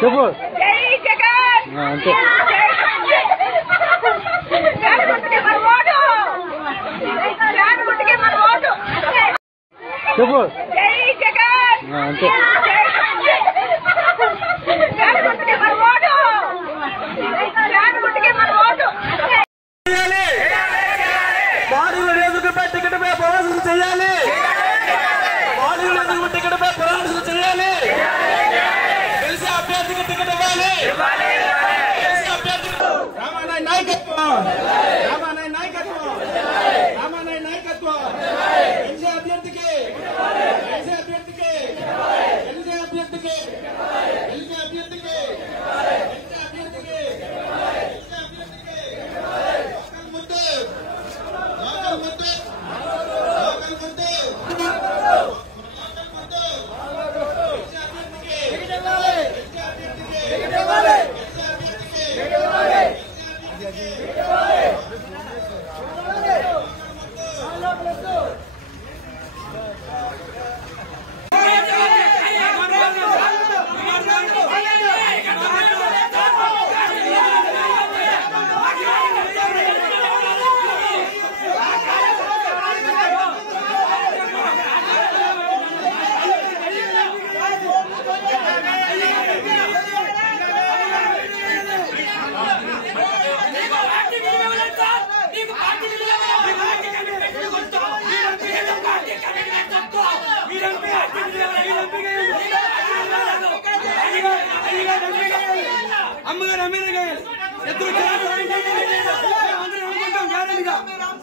చెప్పు అంతే చెప్పు అంతే టికెట్పై పోరాటం చేయాలి. టికెట్పై పోరాటం చేయాలి. గెలిచే అభ్యర్థికి టికెట్ ఇవ్వాలి. రామానాయ్ నాయకత్వం, రామానాయ్ నాయకత్వం, రామానాయ్ నాయకత్వం. గెలిచే అభ్యర్థికి, గెలిచే అభ్యర్థికి, గెలిచే అభ్యర్థికి, గెలిచే అభ్యర్థికి, గెలిచే అభ్యర్థికి, గెలిచే అభ్యర్థికి. ముద్దు ముద్దు అమ్మగారు ఎమ్మెల్యేగా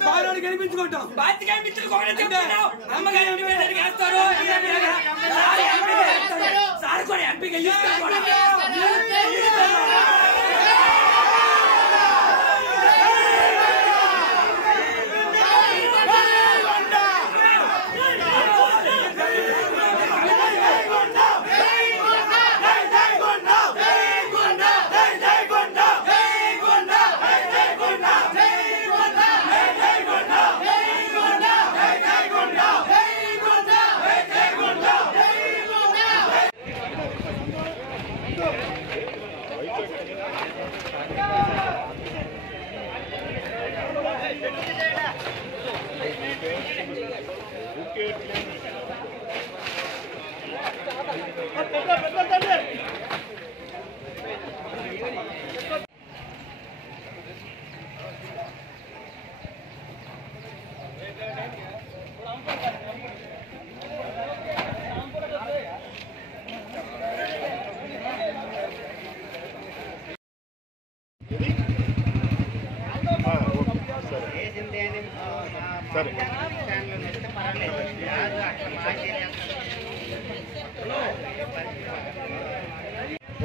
అందరూ గెలిపించుకుంటాం. అమ్మగారు వేస్తారు సార్ కూడా ఎంపీ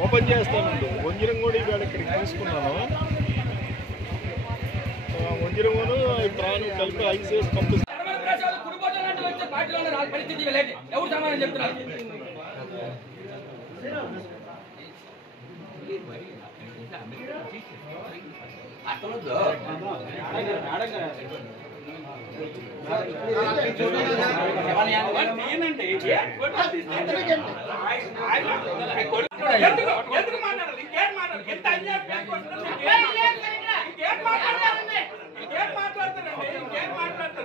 ఓపెన్ చేస్తానండి. వంజరం కూడా ఇవాళ ఇక్కడికి తీసుకున్నాను. వంజరం ప్రాణం కలిపి ఐసేసి పంపిస్తాను. ఎవరు సమాధానం చెప్తున్నారు? ఎందుకు మాట్లాడాలి? ఇంకేం మాట్లాడాలి? ఎంత అన్యాయం ఇంకేం మాట్లాడతారండి? ఇంకేం మాట్లాడతారు?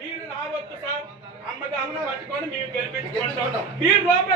మీరు రావద్దు సార్. అమ్మగారిని పట్టుకొని మీరు గెలిపించుకుంటాం. మీరు లోపల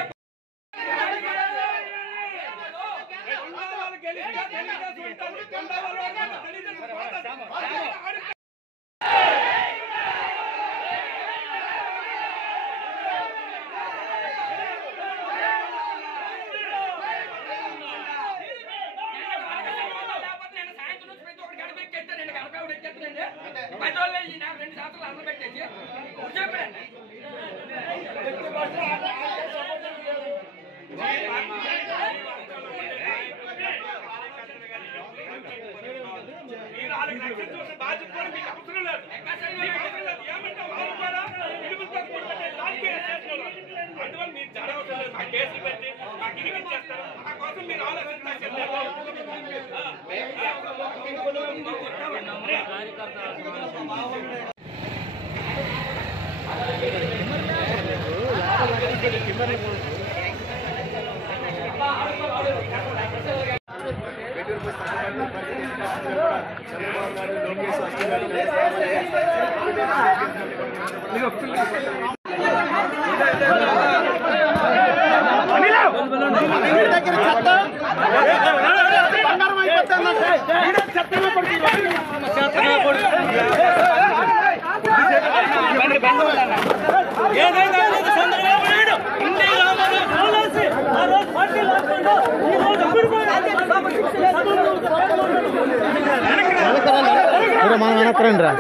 కేసులు పెట్టి నాకు ఇరిగించేస్తారు. నా కోసం మీరు ఆలోచించారు. మనం వెనక్కరండి రా